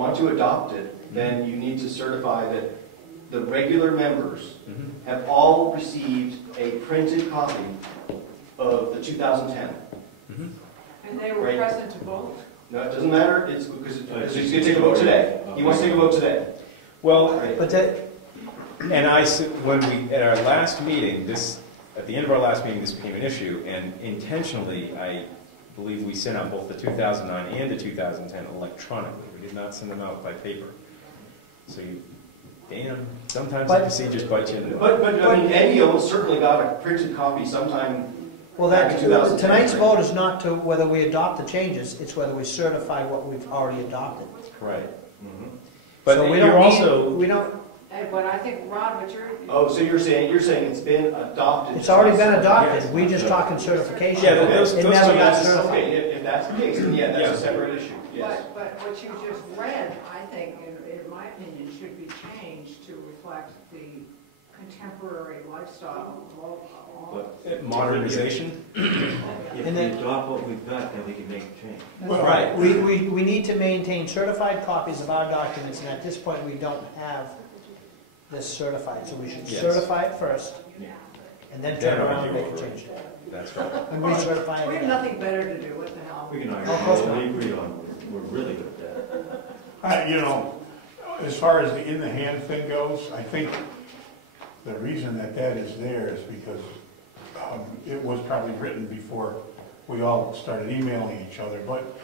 want to adopt it, then you need to certify that the regular members have all received a printed copy of the 2010. And they were present to vote? No, it doesn't matter. It's because he's going to take a vote today. He wants to take a vote today. Well, right. But that, and when we, at our last meeting, at the end of our last meeting, this became an issue, and intentionally, I believe we sent out both the 2009 and the 2010 electronically. We did not send them out by paper. So sometimes the procedures bite you in the butt. But I mean, Eddie almost certainly got a printed copy sometime. Well, tonight's vote is not to whether we adopt the changes, it's whether we certify what we've already adopted. Right. But so we don't. But I think, Rod, what you're... Oh, so you're saying it's been adopted. It's already been adopted. Yes. We just talking certification. Yeah, those it never got certified. Okay, if that's the case, then yeah, that's a separate issue. Yes. But what you just read, I think, in my opinion, should be changed to reflect the contemporary lifestyle of modernization. If we adopt what we've got, then we can make a change. Well, right. We need to maintain certified copies of our documents, and at this point we don't have this certified. So we should certify it first, and then turn around and make a change. That's right. And recertify it. We have nothing better to do. What the hell? We can argue. We agree on. We're really good at that. You know, as far as the in the hand thing goes, I think the reason that is there is because it was probably written before we all started emailing each other, but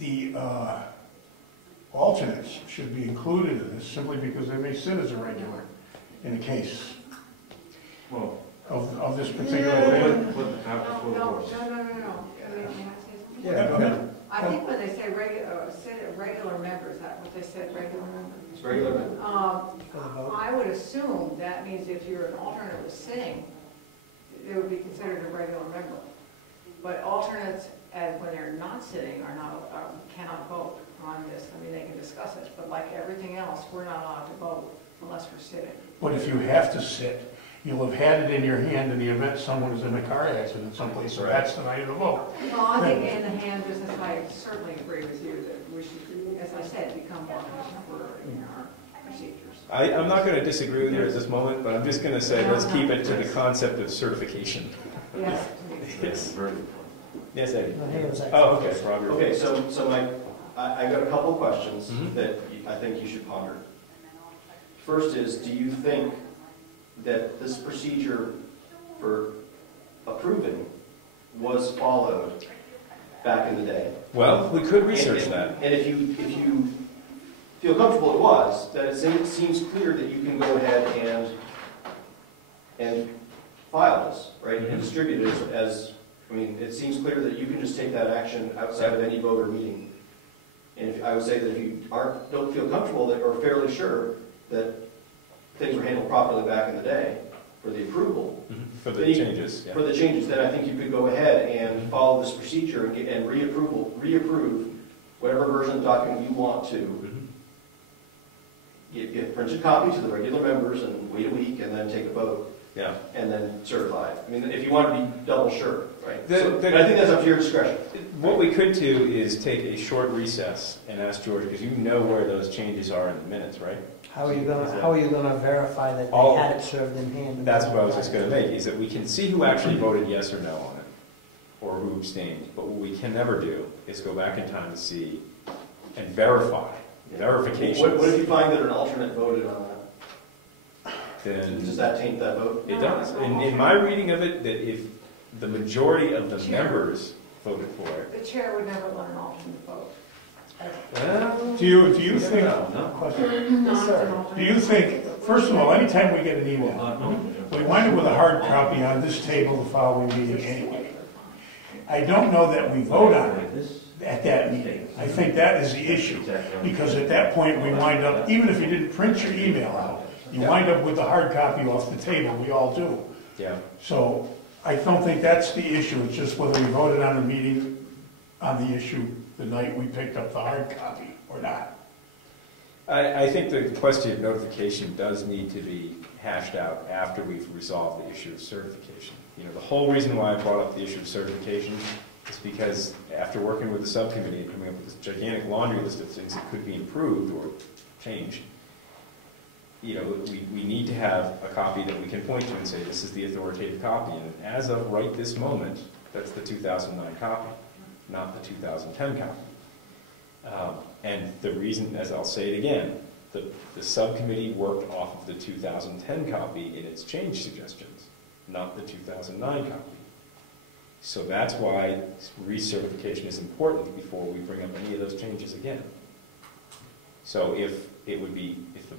the alternates should be included in this simply because they may sit as a regular in a case of this particular thing. No. Yeah, go ahead. I think when they say regular members, is that what they said, regular members? It's regular members. I would assume that means if you're an alternate was sitting, it would be considered a regular member. But alternates, when they're not sitting, cannot vote on this. I mean, they can discuss it, but like everything else, we're not allowed to vote unless we're sitting. But if you have to sit, you'll have had it in your hand in the event someone is in a car accident someplace, so that's the night of the vote. Well, I think in the hand business, I certainly agree with you that we should, as I said, become more contemporary in our procedures. I'm not going to disagree with you at this moment, but I'm just going to say let's keep it to the concept of certification. Yes. Yes. Yes, Eddie. Oh, okay, Robert. Okay, so I got a couple questions that I think you should ponder. First is, do you think that this procedure for approving was followed back in the day? Well, we could research that. And if you feel comfortable it was, then it seems clear that you can go ahead and file this, right, and distribute it as, I mean, it seems clear that you can just take that action outside of any voter meeting. And I would say that if you don't feel comfortable or fairly sure that things were handled properly back in the day for the approval. For the changes. For the changes, then I think you could go ahead and follow this procedure and reapprove whatever version of the document you want to. Give a printed copy to the regular members and wait a week and then take a vote. Yeah. And then certify. I mean, if you want to be double sure, right? I think that's up to your discretion. What we could do is take a short recess and ask George, because you know where those changes are in the minutes, right? How are you gonna verify that they had it served in hand? That's what I was just going to make, is that we can see who actually voted yes or no on it, or who abstained. But what we can never do is go back in time to see and verify. Verification. What if you find that an alternate voted on that? Then does that taint that vote? It does. In my reading of it, that if the majority of the members voted for it, the chair would never let an alternate vote. Well, do you think? Do you think? First of all, anytime we get an email, we wind up with a hard copy on this table the following meeting anyway. I don't know that we vote on it at that meeting. I think that is the issue, because at that point we wind up, even if you didn't print your email out, you wind up with the hard copy off the table. We all do. Yeah. So I don't think that's the issue. It's just whether we voted on a meeting on the issue the night we picked up the hard copy or not. I think the question of notification does need to be hashed out after we've resolved the issue of certification. You know, the whole reason why I brought up the issue of certification is because after working with the subcommittee and coming up with this gigantic laundry list of things that could be improved or changed, you know, we need to have a copy that we can point to and say, this is the authoritative copy. And as of right this moment, that's the 2009 copy, not the 2010 copy. And the reason, as I'll say it again, the subcommittee worked off of the 2010 copy in its change suggestions, not the 2009 copy. So that's why recertification is important before we bring up any of those changes again. So if the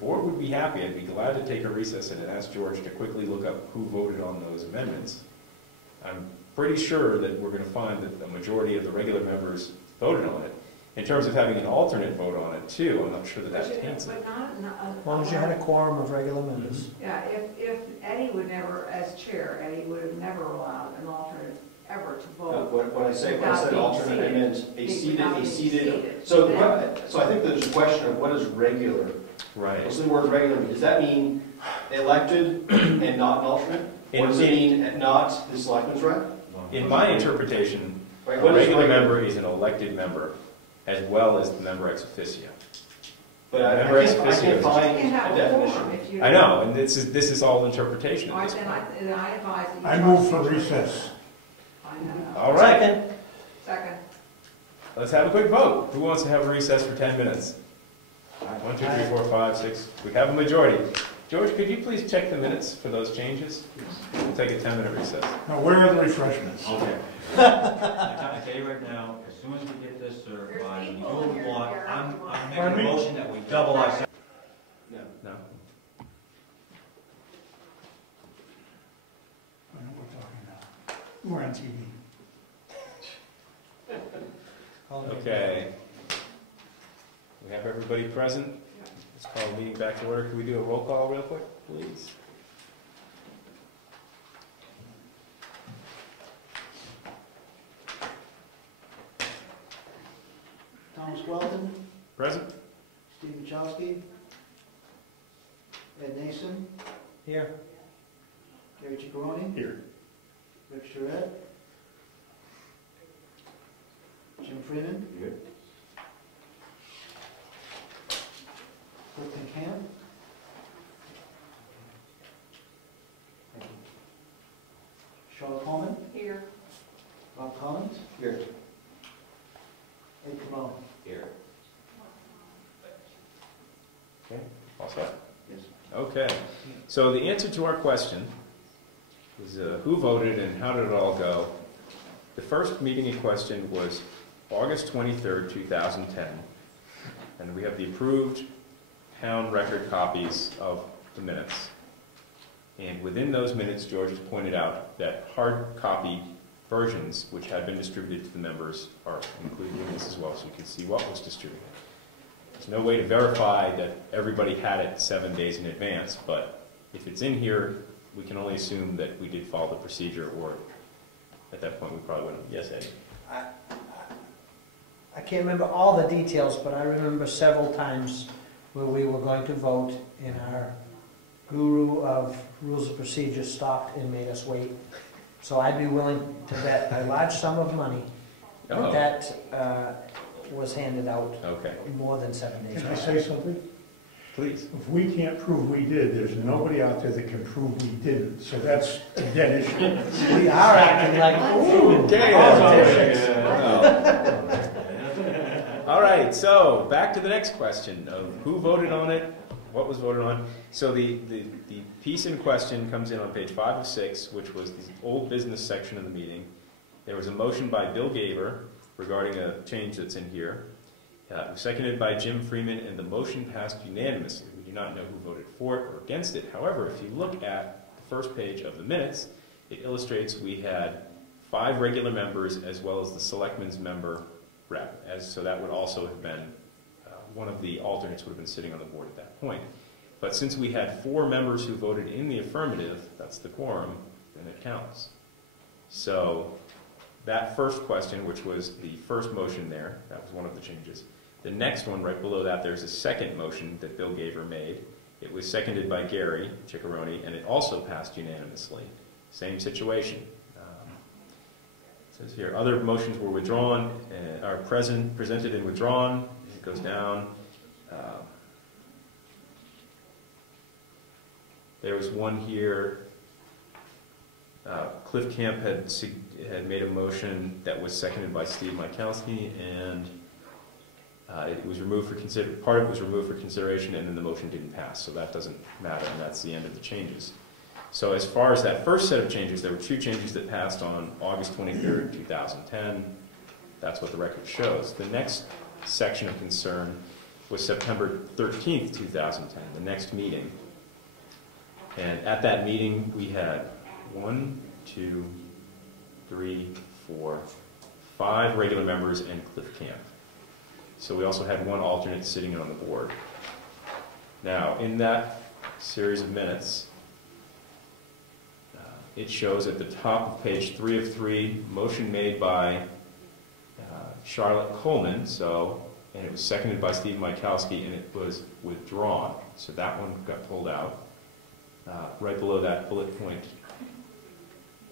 board would be happy, I'd be glad to take a recess and ask George to quickly look up who voted on those amendments. I'm pretty sure that we're going to find that the majority of the regular members voted on it. In terms of having an alternate vote on it too, I'm not sure that that taints it. As long as you had a quorum of regular members. Yeah, if Eddie would never, as chair, Eddie would have never allowed an alternate ever to vote. When I said alternate, I meant a seated. Seated. So I think there's a question of what is regular. Right. What's the word regular? Does that mean elected and not an alternate? Or does it mean not the selectman's rep? In my interpretation, Right, a what is regular member is an elected member, as well as the member ex officio. But I Member ex can't officio find You can't have a a quorum definition. if you. I know, and this is all interpretation at this Then point. I advise that you. I move for recess. Find that out. All right, Second. let's have a quick vote. Who wants to have a recess for 10 minutes? 1, 2, 3, 4, 5, 6. We have a majority. George, could you please check the minutes for those changes? We'll take a 10-minute recess. Now, where are the refreshments? Okay. I tell you right now, as soon as we get this certified, we do what we want, I'm making a motion that we double our. No. No? I know what we're talking about. We're on TV. Okay. We have everybody present. Let's call the meeting back to order. Can we do a roll call real quick, please? Thomas Welton, Present? Steve Wachowski, Ed Nason, Here. Gary Ciccarone, Here. Rick Charette, Jim Freeman, Here. Clifton Camp. Charlotte Coleman, Here. Bob Collins, Here. Ed Comeau. Here. Okay, all set? Yes. Okay, so the answer to our question was who voted and how did it all go? The first meeting in question was August 23rd, 2010, and we have the approved town record copies of the minutes. And within those minutes, George has pointed out that hard copy versions, which had been distributed to the members, are included in this as well, so you can see what was distributed. There's no way to verify that everybody had it 7 days in advance, but if it's in here, we can only assume that we did follow the procedure, or at that point we probably wouldn't. Yes, Eddie? I can't remember all the details, but I remember several times where we were going to vote and our guru of rules of procedure stopped and made us wait. So I'd be willing to bet a large sum of money Oh. that was handed out Okay, in more than 7 days. Can I say something? please. If we can't prove we did, there's nobody out there that can prove we didn't. So that's a dead issue. We are acting like, ooh, Okay, all right, so back to the next question of who voted on it, what was voted on. So the piece in question comes in on page 5 of 6, which was the old business section of the meeting. There was a motion by Bill Gaver regarding a change that's in here. It was seconded by Jim Freeman, and the motion passed unanimously. We do not know who voted for it or against it. However, if you look at the first page of the minutes, it illustrates we had 5 regular members as well as the selectmen's member rep. So that would also have been, one of the alternates would have been sitting on the board at that point. But since we had 4 members who voted in the affirmative, that's the quorum, then it counts. So that first question, which was the first motion there, that was one of the changes. The next one, right below that, there's a second motion that Bill Gaver made. It was seconded by Gary Ciccarone, and it also passed unanimously. Same situation. says here, other motions were withdrawn, are presented and withdrawn. It goes down. There was one here. Cliff Camp had made a motion that was seconded by Steve Mykowski, and it was removed for part of it was removed for consideration, and then the motion didn't pass. So that doesn't matter, and that's the end of the changes. So as far as that first set of changes, there were 2 changes that passed on August 23rd, 2010. That's what the record shows. The next section of concern was September 13th, 2010, the next meeting. And at that meeting, we had 1, 2, 3, 4, 5 regular members and Cliff Camp. So we also had 1 alternate sitting on the board. Now, in that series of minutes, it shows at the top of page 3 of 3, motion made by Charlotte Coleman, and it was seconded by Steve Mykowski, and it was withdrawn. So that one got pulled out. Right below that bullet point,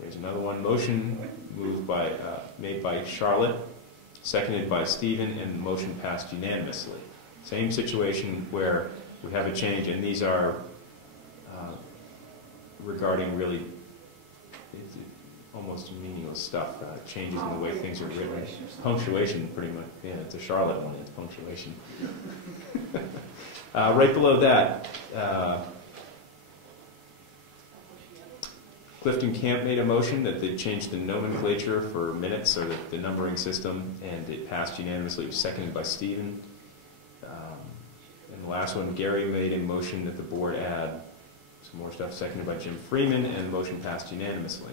there's another one. Motion made by Charlotte, seconded by Stephen, and the motion passed unanimously. Same situation where we have a change, and these are regarding really almost meaningless stuff, changes in the way things are written. Punctuation, pretty much. Yeah, it's a Charlotte one, it's punctuation. Right below that, Clifton Camp made a motion that they changed the nomenclature for minutes, or the numbering system, and it passed unanimously. It was seconded by Stephen. And the last one, Gary made a motion that the board add some more stuff, seconded by Jim Freeman, and the motion passed unanimously.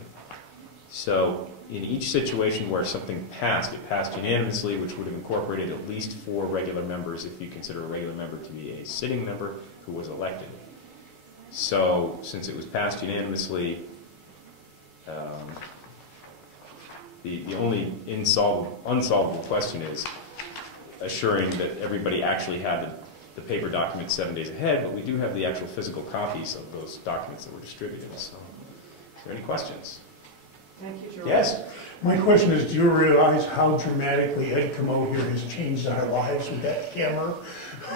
So in each situation where something passed, it passed unanimously, which would have incorporated at least 4 regular members if you consider a regular member to be a sitting member who was elected. So since it was passed unanimously, the only unsolvable question is assuring that everybody actually had the paper document 7 days ahead, but we do have the actual physical copies of those documents that were distributed. So, is there any questions? Thank you, George. Yes? My question is, do you realize how dramatically Ed Comeau here has changed our lives with that camera?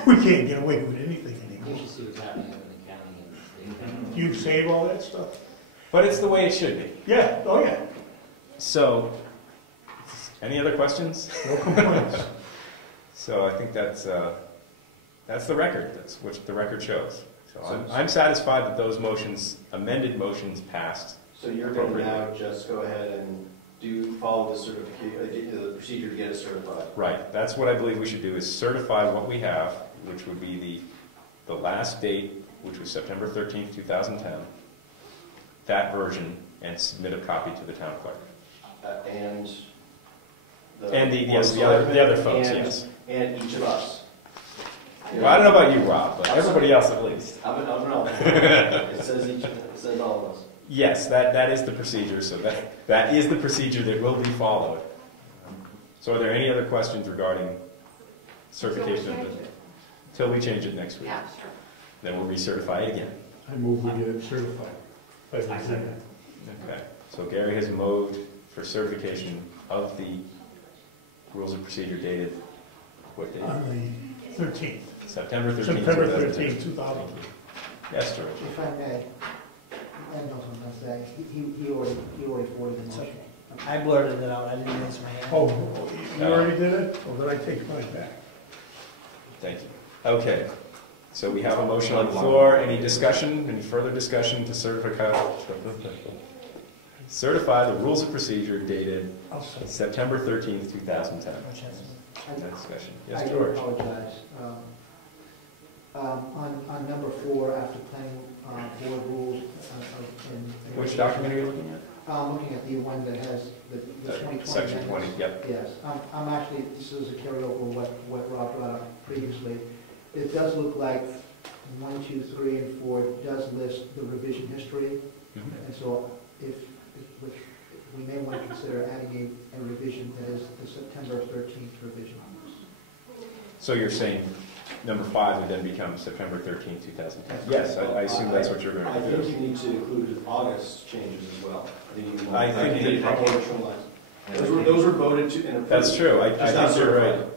We can't get away with anything anymore. You should see what's happening up in the county and state. Do you save all that stuff? But it's the way it should be. Yeah, oh yeah. So, any other questions? No complaints. So I think that's the record. That's what the record shows. So I'm satisfied that those motions, amended motions, passed. So you're going to now just go ahead and follow the the procedure to get it certified? Right. That's what I believe we should do, is certify what we have, which would be the last date, which was September 13th, 2010, that version, and submit a copy to the town clerk. And the other folks, yes. And each of us. Well, I don't know about you, Rob, but everybody else at least. I don't know. It says all of us. Yes, that is the procedure, so that is the procedure that will be followed. So are there any other questions regarding certification? Until we change it next week. Yeah, sure. Then we'll recertify it again. I move we get it certified. Okay, so Gary has moved for certification of the rules of procedure dated, what date? On the 13th. September 13th. September 13th, 2000. Yes, George. If I may, Ed knows what I'm going to say. He already forwarded the motion. I blurted it out, I didn't raise my hand. Oh, you already did it? Or did I take mine back? Thank you. Okay, so we have a motion on the floor. Any discussion, any further discussion to certify the rules of procedure dated September 13th, 2010? No discussion. Yes, I do George. apologize. On number 4, after planning board rules. Which document are you looking at? I'm looking at the one that has the 2020. Section 20, yep. Yes, I'm actually, this is a carryover of what Rob brought up previously. It does look like 1, 2, 3, and 4 does list the revision history. Mm-hmm. And so which we may want to consider adding a revision that is the September 13th revision. So you're saying number 5 would then become September 13th, 2010? Yes, I assume that's what you're going to do. I think you need to include August changes as well. I think Those were voted to, in a. That's true, I Just not think you're right. certified.